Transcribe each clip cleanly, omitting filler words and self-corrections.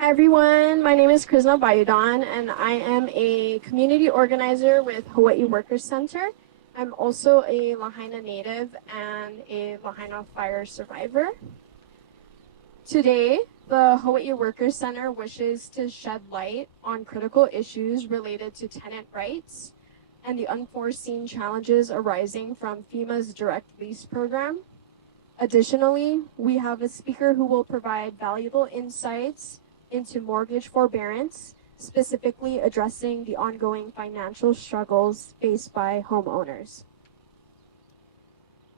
Hi everyone, my name is Krishna Bayudan and I am a community organizer with Hawai'i Workers Center. I'm also a Lahaina native and a Lahaina fire survivor. Today, the Hawai'i Workers Center wishes to shed light on critical issues related to tenant rights and the unforeseen challenges arising from FEMA's direct lease program. Additionally, we have a speaker who will provide valuable insights into mortgage forbearance, specifically addressing the ongoing financial struggles faced by homeowners.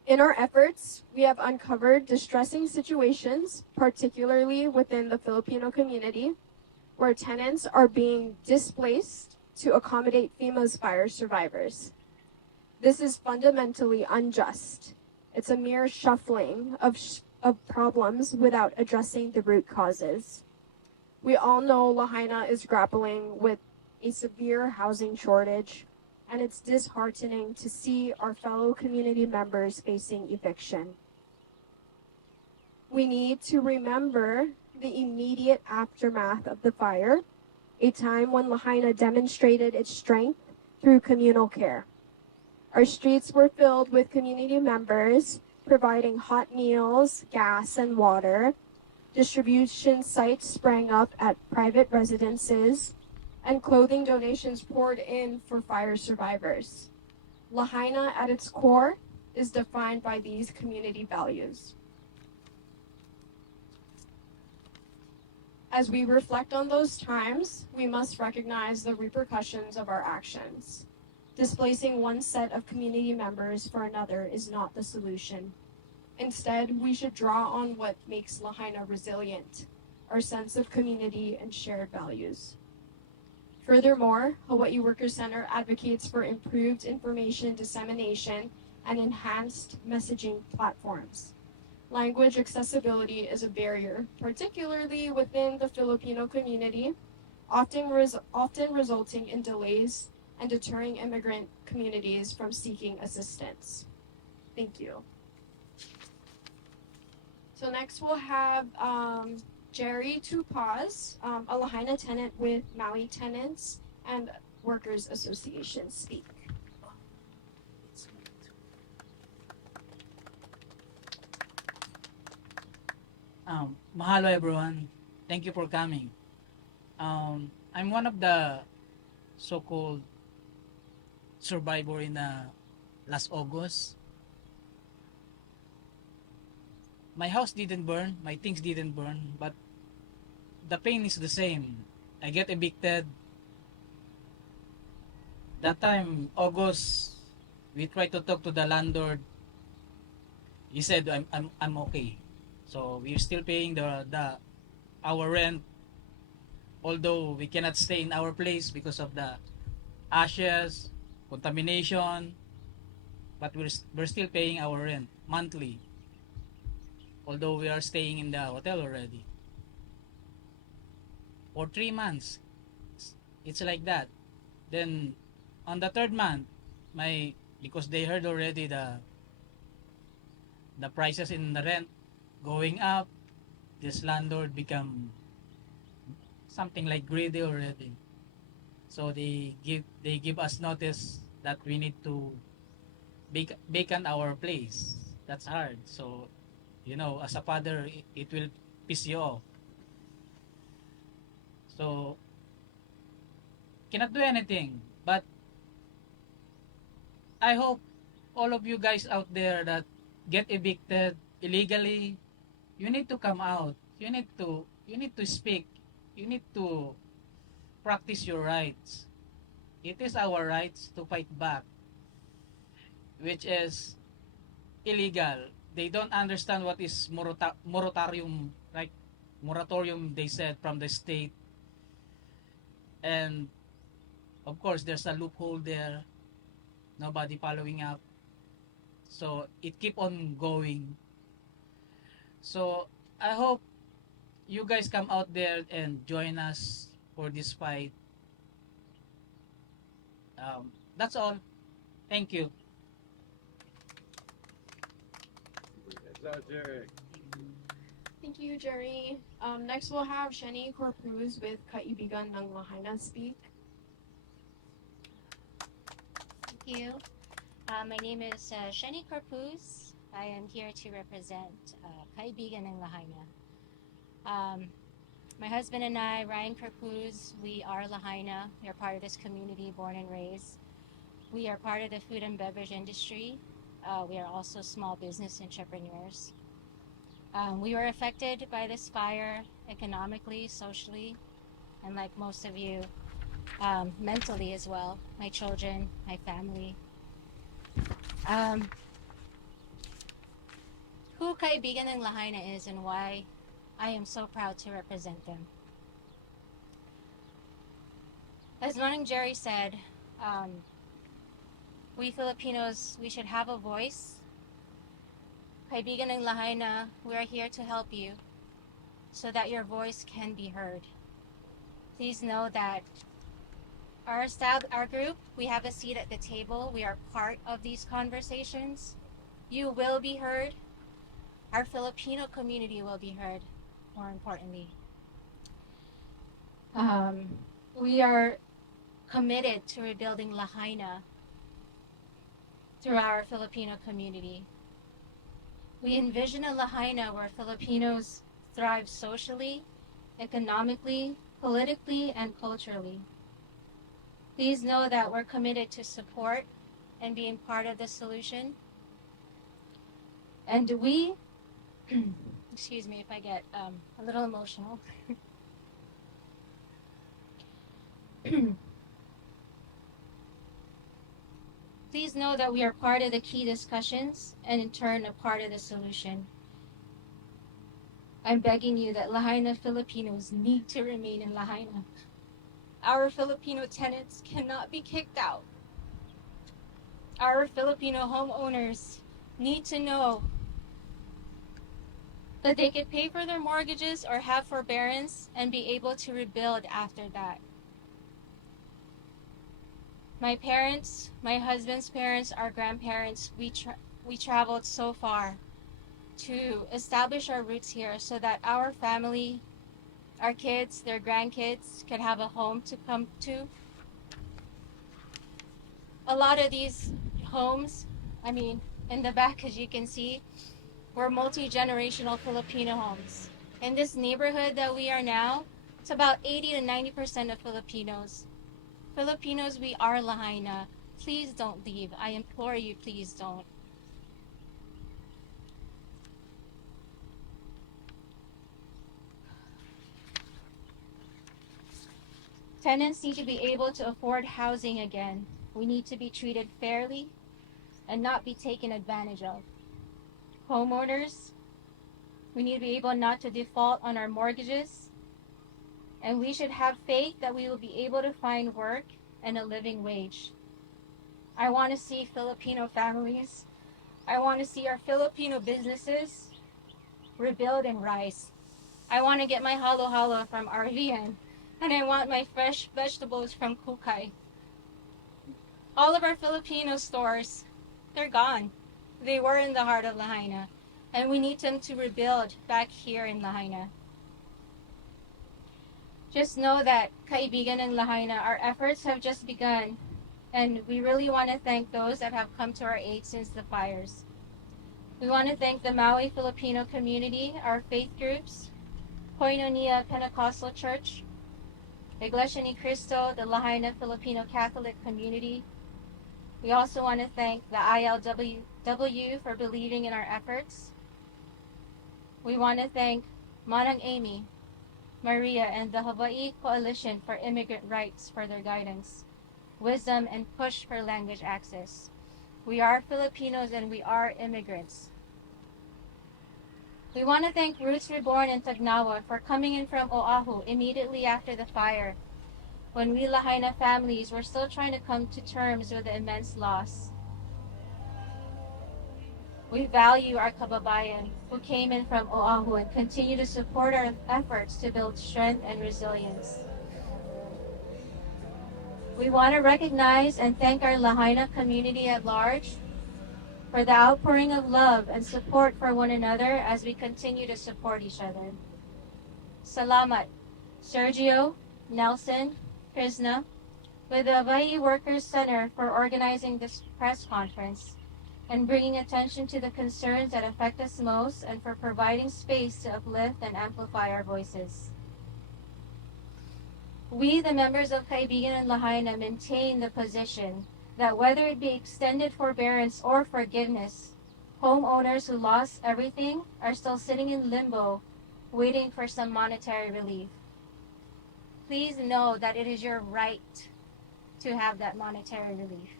In our efforts, we have uncovered distressing situations, particularly within the Filipino community, where tenants are being displaced to accommodate FEMA's fire survivors. This is fundamentally unjust. It's a mere shuffling of problems without addressing the root causes. We all know Lahaina is grappling with a severe housing shortage, and it's disheartening to see our fellow community members facing eviction. We need to remember the immediate aftermath of the fire, a time when Lahaina demonstrated its strength through communal care. Our streets were filled with community members providing hot meals, gas, and water. Distribution sites sprang up at private residences, and clothing donations poured in for fire survivors. Lahaina, at its core, is defined by these community values. As we reflect on those times, we must recognize the repercussions of our actions. Displacing one set of community members for another is not the solution. Instead, we should draw on what makes Lahaina resilient, our sense of community and shared values. Furthermore, Hawai'i Workers Center advocates for improved information dissemination and enhanced messaging platforms. Language accessibility is a barrier, particularly within the Filipino community, often resulting in delays and deterring immigrant communities from seeking assistance. Thank you. So next we'll have Jerry Tupaz, a Lahaina tenant with Maui Tenants and Workers Association, speak. Mahalo everyone. Thank you for coming. I'm one of the so-called survivor in last August. My house didn't burn, my things didn't burn, but the pain is the same. I get evicted. That time, August, we tried to talk to the landlord. He said I'm okay. So we're still paying the our rent, although we cannot stay in our place because of the ashes, contamination, but we're still paying our rent monthly, although we are staying in the hotel already for 3 months. It's like that. Then on the third month, my because they heard already the prices in the rent going up, this landlord become something like greedy already. So they give us notice that we need to vacant our place. That's hard. So as a father, it will piss you off. So cannot do anything. But I hope all of you guys out there that get evicted illegally, you need to come out. You need to speak. You need to practice your rights. It is our rights to fight back, which is illegal. They don't understand what is moratorium, right? Moratorium, they said, from the state. And of course, there's a loophole there. Nobody following up. So it keep on going. So I hope you guys come out there and join us for this fight. That's all. Thank you. Thank you, Jerry. Next, we'll have Sheni Corpuz with Kaibigan ng Lahaina speak. Thank you. My name is Sheni Corpuz. I am here to represent Kaibigan ng Lahaina. My husband and I, Ryan Corpuz, we are Lahaina. We are part of this community, born and raised. We are part of the food and beverage industry. We are also small business entrepreneurs. We were affected by this fire economically, socially, and like most of you, mentally as well. My children, my family. Who Kaibigan ng Lahaina is and why I am so proud to represent them. As Manang Jerry said, we Filipinos, we should have a voice. Kaibigan ng Lahaina, we are here to help you so that your voice can be heard. Please know that our group, we have a seat at the table. We are part of these conversations. You will be heard. Our Filipino community will be heard, more importantly. We are committed to rebuilding Lahaina through our Filipino community. We envision a Lahaina where Filipinos thrive socially, economically, politically, and culturally. Please know that we're committed to support and being part of the solution. And we, excuse me if I get a little emotional. Please know that we are part of the key discussions and in turn a part of the solution. I'm begging you that Lahaina Filipinos need to remain in Lahaina. Our Filipino tenants cannot be kicked out. Our Filipino homeowners need to know that they can pay for their mortgages or have forbearance and be able to rebuild after that. My parents, my husband's parents, our grandparents, we traveled so far to establish our roots here so that our family, our kids, their grandkids can have a home to come to. A lot of these homes, in the back, as you can see, were multi-generational Filipino homes. In this neighborhood that we are now, it's about 80 to 90% of Filipinos. Filipinos, we are Lahaina. Please don't leave. I implore you, please don't. Tenants need to be able to afford housing again. We need to be treated fairly and not be taken advantage of. Homeowners, we need to be able not to default on our mortgages, and we should have faith that we will be able to find work and a living wage. I want to see Filipino families. I want to see our Filipino businesses rebuild and rise. I want to get my halo-halo from RVN, and I want my fresh vegetables from Kukay. All of our Filipino stores, they're gone. They were in the heart of Lahaina, and we need them to rebuild back here in Lahaina. Just know that Kaibigan ng Lahaina, our efforts have just begun, and we really want to thank those that have come to our aid since the fires. We want to thank the Maui Filipino community, our faith groups, Koinonia Pentecostal Church, Iglesia ni Cristo, the Lahaina Filipino Catholic community. We also want to thank the ILWW for believing in our efforts. We want to thank Manang Amy, Maria, and the Hawai'i Coalition for Immigrant Rights for their guidance, wisdom, and push for language access. We are Filipinos and we are immigrants. We want to thank Roots Reborn in Tagnawa for coming in from Oahu immediately after the fire, when we Lahaina families were still trying to come to terms with the immense loss. We value our kababayan who came in from Oahu and continue to support our efforts to build strength and resilience. We want to recognize and thank our Lahaina community at large for the outpouring of love and support for one another as we continue to support each other. Salamat, Sergio, Nelson, Krishna, with the Hawai'i Workers Center for organizing this press conference and bringing attention to the concerns that affect us most and for providing space to uplift and amplify our voices. We, the members of Kaibigan and Lahaina, maintain the position that whether it be extended forbearance or forgiveness, homeowners who lost everything are still sitting in limbo, waiting for some monetary relief. Please know that it is your right to have that monetary relief.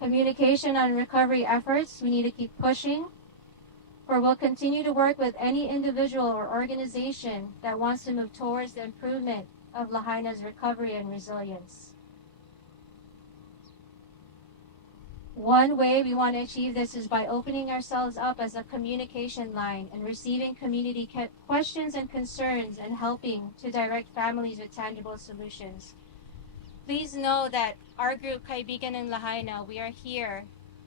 Communication on recovery efforts, we need to keep pushing, for we'll continue to work with any individual or organization that wants to move towards the improvement of Lahaina's recovery and resilience. One way we want to achieve this is by opening ourselves up as a communication line and receiving community questions and concerns and helping to direct families with tangible solutions. Please know that our group, Kaibigan and Lahaina, we are here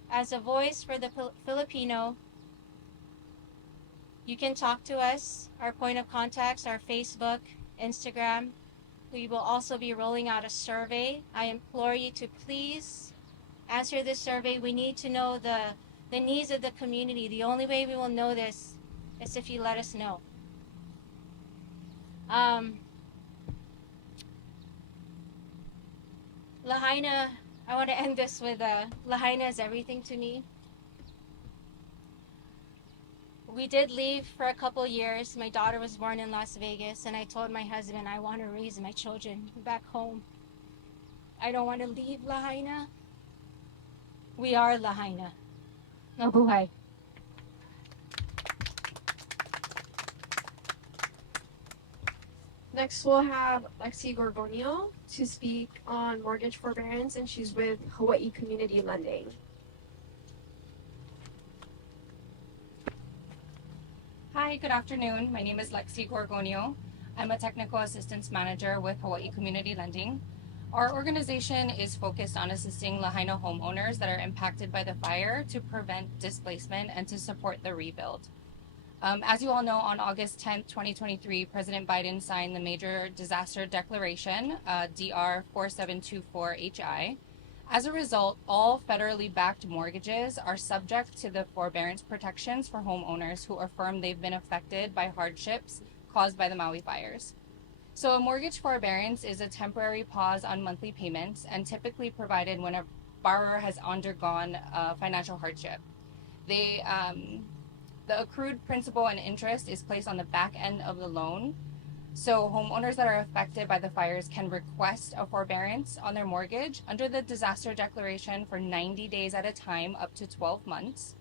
as a voice for the Filipino. You can talk to us. Our point of contacts are Facebook, Instagram. We will also be rolling out a survey. I implore you to please answer this survey. We need to know the needs of the community. The only way we will know this is if you let us know. Lahaina, I want to end this with Lahaina is everything to me. We did leave for a couple years. My daughter was born in Las Vegas, and I told my husband I want to raise my children back home. I don't want to leave Lahaina. We are Lahaina. Mabuhay. Next, we'll have Lexi Gorgonio to speak on mortgage forbearance, and she's with Hawai'i Community Lending. Hi, good afternoon. My name is Lexi Gorgonio. I'm a technical assistance manager with Hawai'i Community Lending. Our organization is focused on assisting Lahaina homeowners that are impacted by the fire to prevent displacement and to support the rebuild. As you all know, on August 10th, 2023, President Biden signed the Major Disaster Declaration, DR 4724HI. As a result, all federally backed mortgages are subject to the forbearance protections for homeowners who affirm they've been affected by hardships caused by the Maui fires. So a mortgage forbearance is a temporary pause on monthly payments and typically provided when a borrower has undergone financial hardship. The accrued principal and interest is placed on the back end of the loan. So homeowners that are affected by the fires can request a forbearance on their mortgage under the disaster declaration for 90 days at a time, up to 12 months.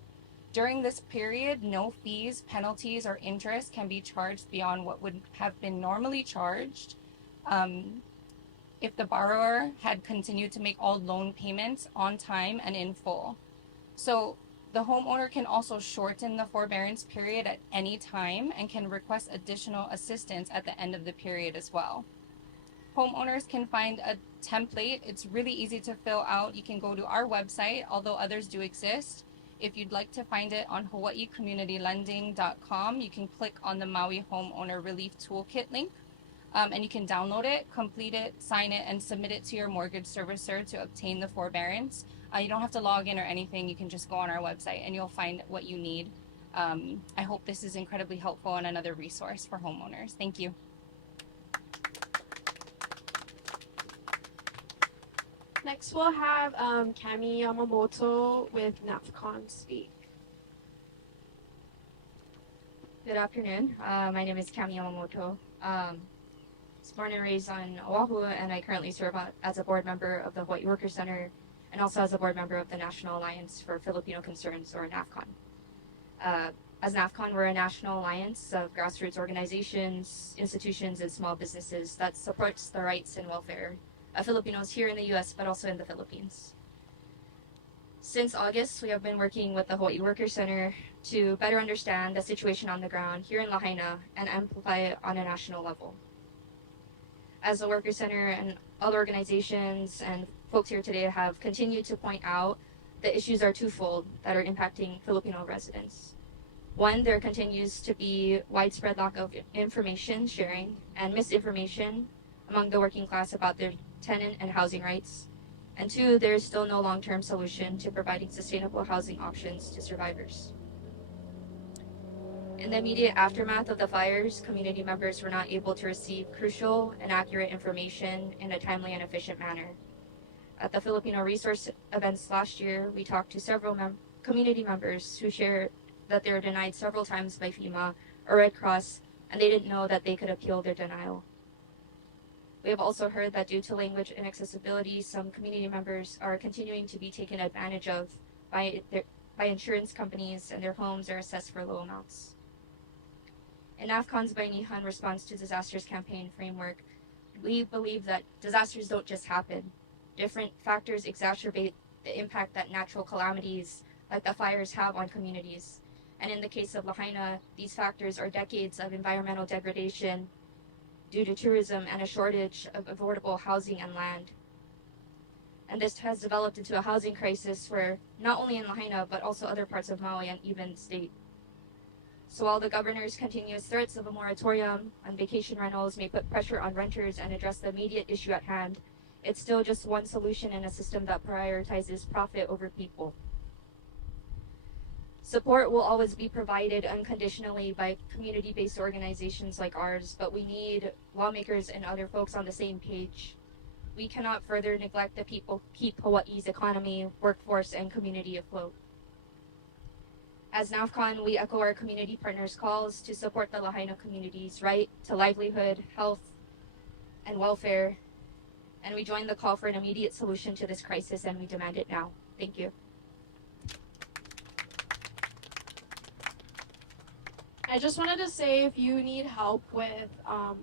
During this period, no fees, penalties, or interest can be charged beyond what would have been normally charged if the borrower had continued to make all loan payments on time and in full. So the homeowner can also shorten the forbearance period at any time and can request additional assistance at the end of the period as well. Homeowners can find a template. It's really easy to fill out. You can go to our website, although others do exist. If you'd like to find it on hawaiicommunitylending.com, you can click on the Maui Homeowner Relief Toolkit link, and you can download it, complete it, sign it, and submit it to your mortgage servicer to obtain the forbearance. You don't have to log in or anything. You can just go on our website and you'll find what you need. I hope this is incredibly helpful and another resource for homeowners. Thank you. Next, we'll have Kami Yamamoto with NAFCON speak. Good afternoon. My name is Kami Yamamoto. I was born and raised on Oahu, and I currently serve as a board member of the Hawai'i Workers Center and also as a board member of the National Alliance for Filipino Concerns, or NAFCON. As NAFCON, we're a national alliance of grassroots organizations, institutions, and small businesses that supports the rights and welfare of Filipinos here in the U.S., but also in the Philippines. Since August, we have been working with the Hawai'i Workers Center to better understand the situation on the ground here in Lahaina and amplify it on a national level. As the Workers Center and other organizations and folks here today have continued to point out, the issues are twofold that are impacting Filipino residents. One, there continues to be widespread lack of information sharing and misinformation among the working class about their tenant and housing rights. And two, there is still no long-term solution to providing sustainable housing options to survivors. In the immediate aftermath of the fires, community members were not able to receive crucial and accurate information in a timely and efficient manner. At the Filipino Resource events last year, we talked to several community members who shared that they were denied several times by FEMA or Red Cross, and they didn't know that they could appeal their denial. We have also heard that due to language inaccessibility, some community members are continuing to be taken advantage of by insurance companies, and their homes are assessed for low amounts. In AFCON's Bainihan Response to Disasters campaign framework, we believe that disasters don't just happen. Different factors exacerbate the impact that natural calamities like the fires have on communities. And in the case of Lahaina, these factors are decades of environmental degradation due to tourism and a shortage of affordable housing and land. And this has developed into a housing crisis for not only in Lahaina, but also other parts of Maui and even state. So while the governor's continuous threats of a moratorium on vacation rentals may put pressure on renters and address the immediate issue at hand, it's still just one solution in a system that prioritizes profit over people. Support will always be provided unconditionally by community-based organizations like ours, but we need lawmakers and other folks on the same page. We cannot further neglect the people keep Hawaii's economy, workforce, and community afloat. As NAFCON, we echo our community partners' calls to support the Lahaina community's right to livelihood, health, and welfare, and we join the call for an immediate solution to this crisis, and we demand it now. Thank you. I just wanted to say, if you need help with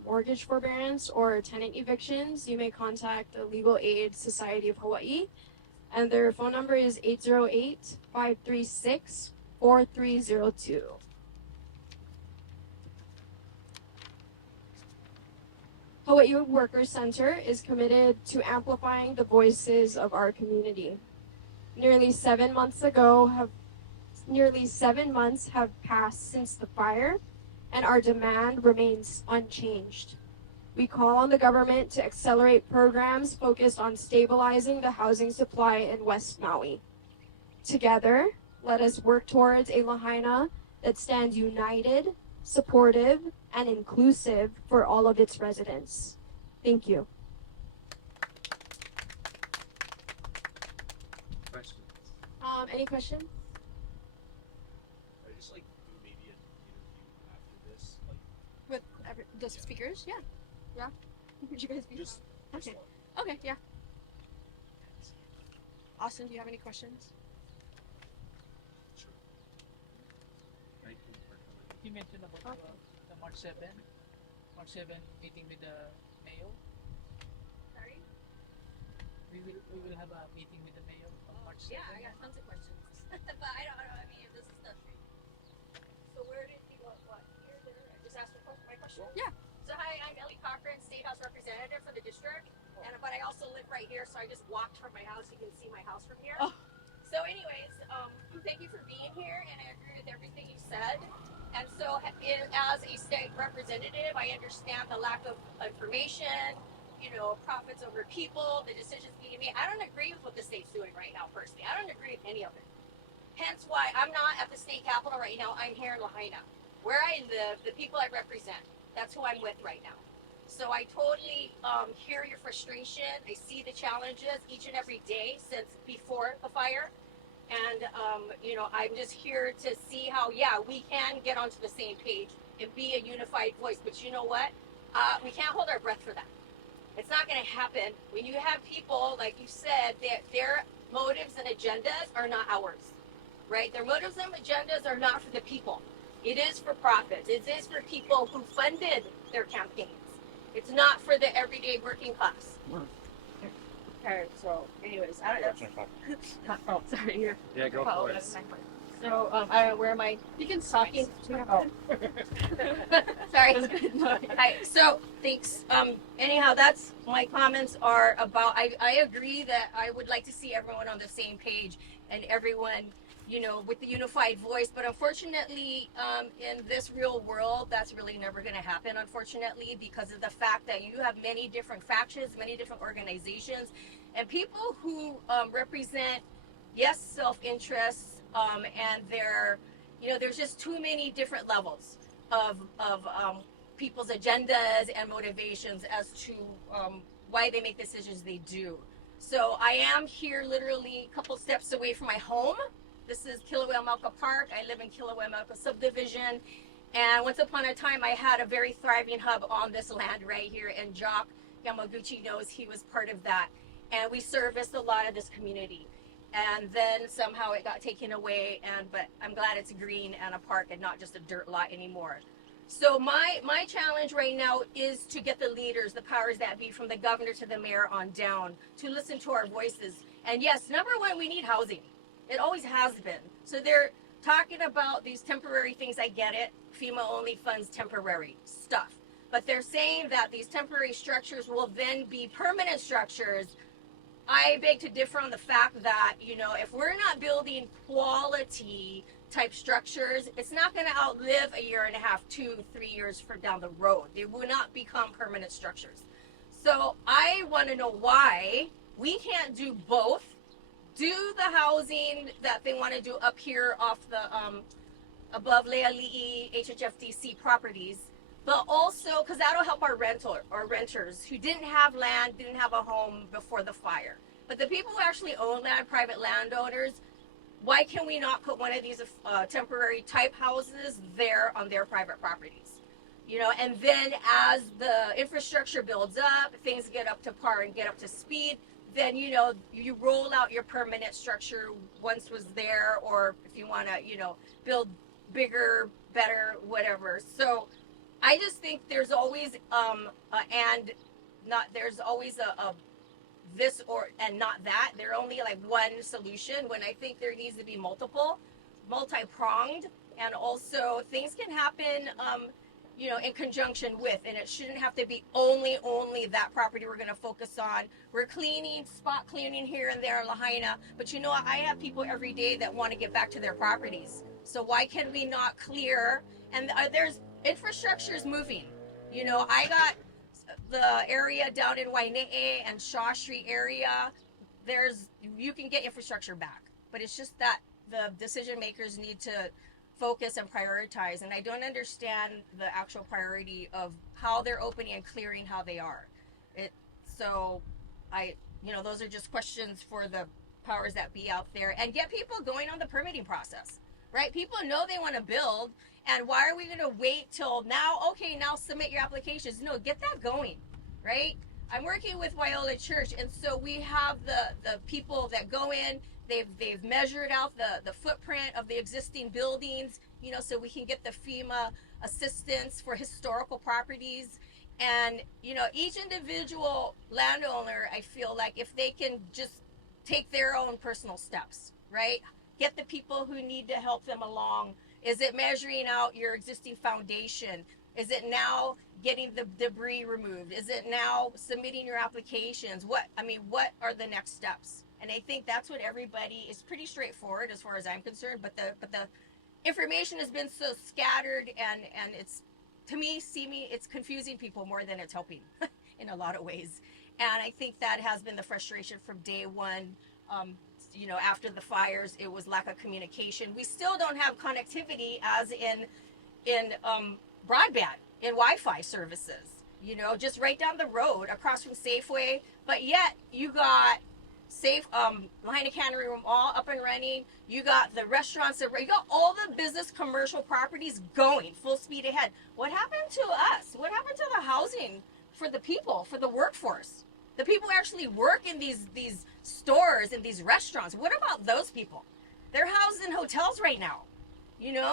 mortgage forbearance or tenant evictions, you may contact the Legal Aid Society of Hawaii, and their phone number is 808-536-4302. Hawaii Workers Center is committed to amplifying the voices of our community. Nearly 7 months have passed since the fire, and our demand remains unchanged. We call on the government to accelerate programs focused on stabilizing the housing supply in West Maui. Together, let us work towards a Lahaina that stands united, supportive, and inclusive for all of its residents. Thank you. Questions? Any questions? I just like do maybe an interview after this, like With the speakers? Yeah. Yeah. Would you guys be just Okay. one. Okay, yeah. Austin, do you have any questions? Sure. Thank you for coming. You mentioned about the March 7 meeting with the mayor. Sorry? We will have a meeting with the mayor on March 7. Yeah, I got tons of questions. But I don't know, I mean, if this is the So where did he go? What? Here, there? I just asked my question? Yeah. So hi, I'm Ellie Cochran, State House Representative for the district. But I also live right here, so I just walked from my house. You can see my house from here. Oh. So anyways, thank you for being here, and I agree with everything you said. And so as a state representative, I understand the lack of information, profits over people, the decisions being made. I don't agree with what the state's doing right now, personally. I don't agree with any of it. Hence why I'm not at the state capitol right now. I'm here in Lahaina. Where I live, the people I represent, that's who I'm with right now. So I totally hear your frustration. I see the challenges each and every day since before the fire. And, I'm just here to see how, we can get onto the same page and be a unified voice. But you know what? We can't hold our breath for that. It's not going to happen when you have people, like you said, that their motives and agendas are not ours, right? Their motives and agendas are not for the people. It is for profits. It is for people who funded their campaigns. It's not for the everyday working class. Okay, so anyways, I don't know. Oh, sorry. Here. Yeah, go for it. So, where am I? You can Talking. Oh. Sorry. Hi. So, thanks. Anyhow, that's my comments are about. I agree that I would like to see everyone on the same page, and everyone, with the unified voice. But unfortunately, in this real world, that's really never going to happen, unfortunately, because of the fact that you have many different factions, many different organizations, and people who represent, yes, self-interest, and there's just too many different levels of people's agendas and motivations as to why they make decisions they do. So I am here literally a couple steps away from my home. This is Kilauea-Mauka Park. I live in Kilauea-Mauka subdivision. And once upon a time, I had a very thriving hub on this land right here. And Jock Yamaguchi knows he was part of that. And we serviced a lot of this community. And then somehow it got taken away. But I'm glad it's green and a park and not just a dirt lot anymore. So my challenge right now is to get the leaders, the powers that be, from the governor to the mayor on down, to listen to our voices. And yes, number one, we need housing. It always has been. So they're talking about these temporary things. I get it. FEMA only funds temporary stuff. But they're saying that these temporary structures will then be permanent structures. I beg to differ on the fact that, if we're not building quality type structures, it's not going to outlive a year and a half, 2-3 years from down the road. They will not become permanent structures. So I want to know why we can't do both. Do the housing that they want to do up here off the above Leali'i HHFDC properties, but also because that'll help our renters who didn't have land, didn't have a home before the fire. But the people who actually own land, private landowners, why can we not put one of these temporary type houses there on their private properties? And then as the infrastructure builds up, things get up to par and get up to speed, then, you roll out your permanent structure once was there, or if you want to, build bigger, better, whatever. So I just think there's always, there's always a this or and not that. They're only like one solution, when I think there needs to be multi-pronged, and also things can happen in conjunction with, and it shouldn't have to be only that property we're going to focus on. We're spot cleaning here and there in Lahaina, but I have people every day that want to get back to their properties. So why can we not clear? And there's infrastructure is moving. I got the area down in Waine'e and Shaw Street area. You can get infrastructure back, but it's just that the decision makers need to focus and prioritize. And I don't understand the actual priority of how they're opening and clearing how they are. Those are just questions for the powers that be out there, and get people going on the permitting process, right? People know they want to build, and why are we going to wait till now? Okay, now submit your applications. No, get that going, right? I'm working with Waiole Church, and so we have the people that go in. They've measured out the footprint of the existing buildings, so we can get the FEMA assistance for historical properties. And, each individual landowner, I feel like if they can just take their own personal steps, right? Get the people who need to help them along. Is it measuring out your existing foundation? Is it now getting the debris removed? Is it now submitting your applications? What are the next steps? And I think that's what everybody is pretty straightforward as far as I'm concerned. But the information has been so scattered, and it's, to me, it's confusing people more than it's helping in a lot of ways. And I think that has been the frustration from day one. After the fires, it was lack of communication. We still don't have connectivity, as in broadband, in Wi-Fi services. Just right down the road, across from Safeway. But yet you got Lahaina Cannery Room all up and running. You got the restaurants, you got all the business commercial properties going full speed ahead. What happened to us? What happened to the housing for the people, for the workforce? The people who actually work in these stores and these restaurants. What about those people? They're housed in hotels right now.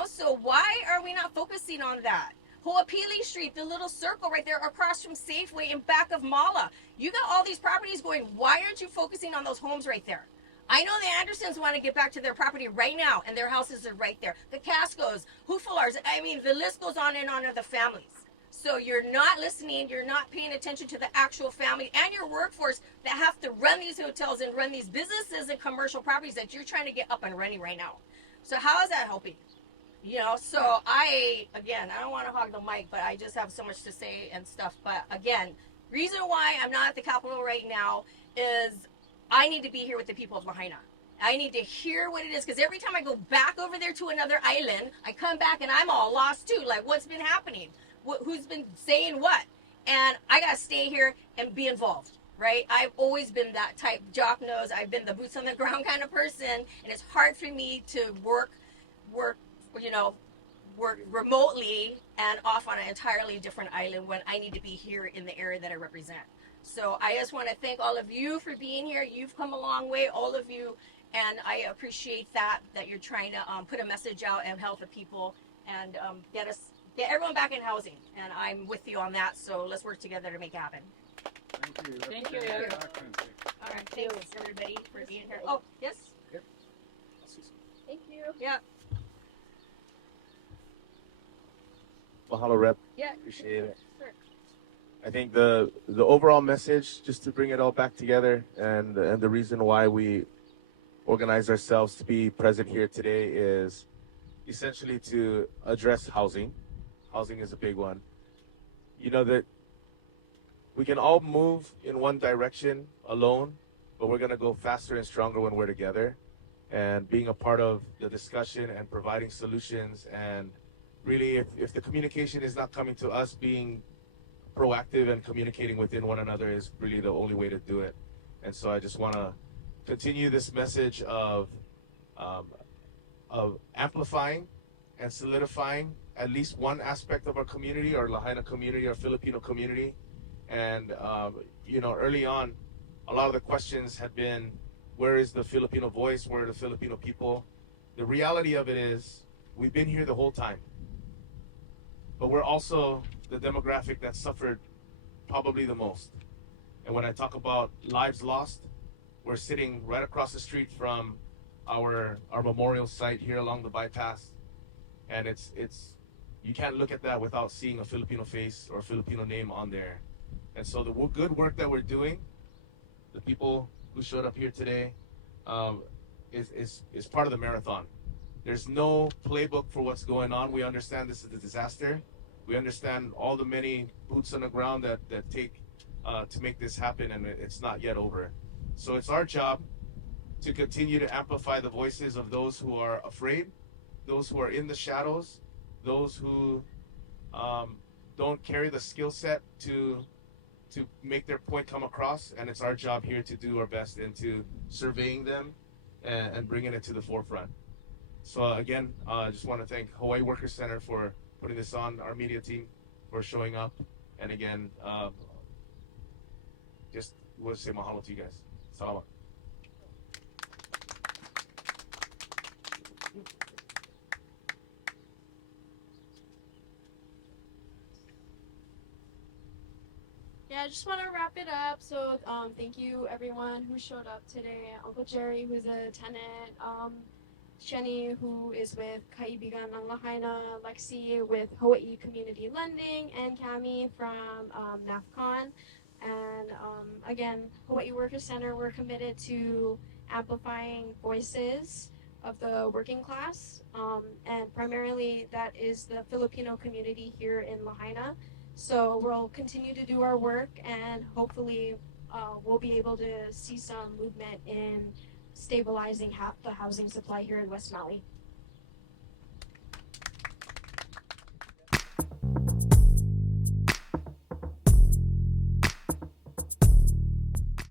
So why are we not focusing on that? Ho'opili Street, the little circle right there across from Safeway in back of Mala. You got all these properties going. Why aren't you focusing on those homes right there? I know the Andersons want to get back to their property right now, and their houses are right there. The Cascos, Hufalars, the list goes on and on of the families. So you're not listening, you're not paying attention to the actual family and your workforce that have to run these hotels and run these businesses and commercial properties that you're trying to get up and running right now. So how is that helping? You know, so I don't want to hog the mic, but I just have so much to say and stuff. But again, reason why I'm not at the Capitol right now is I need to be here with the people of Lahaina. I need to hear what it is, because every time I go back over there to another island, I come back and I'm all lost too. Like, what's been happening? Who's been saying what? And I got to stay here and be involved, right? I've always been that type, Jock knows, I've been the boots on the ground kind of person, and it's hard for me to work remotely and off on an entirely different island when I need to be here in the area that I represent. So I just want to thank all of you for being here. You've come a long way, all of you, and I appreciate that you're trying to put a message out and help the people and get everyone back in housing. And I'm with you on that. So let's work together to make it happen. Thank you. Thank you. All right, thanks everybody for being here. Oh, yes. Thank you. Yeah. Mahalo, Rep. Yeah. Appreciate it. Sure. I think the overall message, just to bring it all back together, and the reason why we organize ourselves to be present here today is essentially to address housing. Housing is a big one. You know that we can all move in one direction alone, but we're going to go faster and stronger when we're together. And being a part of the discussion and providing solutions, and really if the communication is not coming to us, being proactive and communicating within one another is really the only way to do it. And so I just want to continue this message of amplifying and solidifying at least one aspect of our community, our Lahaina community, our Filipino community. And early on, a lot of the questions have been, where is the Filipino voice? Where are the Filipino people? The reality of it is, we've been here the whole time. But we're also the demographic that suffered probably the most. And when I talk about lives lost, we're sitting right across the street from our memorial site here along the bypass. And it's you can't look at that without seeing a Filipino face or a Filipino name on there. And so the good work that we're doing, the people who showed up here today, is part of the marathon. There's no playbook for what's going on. We understand this is a disaster. We understand all the many boots on the ground that take to make this happen, and it's not yet over. So it's our job to continue to amplify the voices of those who are afraid, those who are in the shadows, those who don't carry the skill set to make their point come across. And it's our job here to do our best into surveying them and bringing it to the forefront. So again, I just want to thank Hawai'i Worker Center for putting this on, our media team for showing up, and again, just want to say mahalo to you guys. Salamat. Yeah, I just want to wrap it up. So thank you everyone who showed up today. Uncle Jerry, who's a tenant, Shenny, who is with Kaibigan ng Lahaina, Lexi with Hawai'i Community Lending, and Cami from NAFCON. And again, Hawai'i Worker Center, we're committed to amplifying voices of the working class, and primarily that is the Filipino community here in Lahaina. So we'll continue to do our work, and hopefully we'll be able to see some movement in stabilizing the housing supply here in West Maui.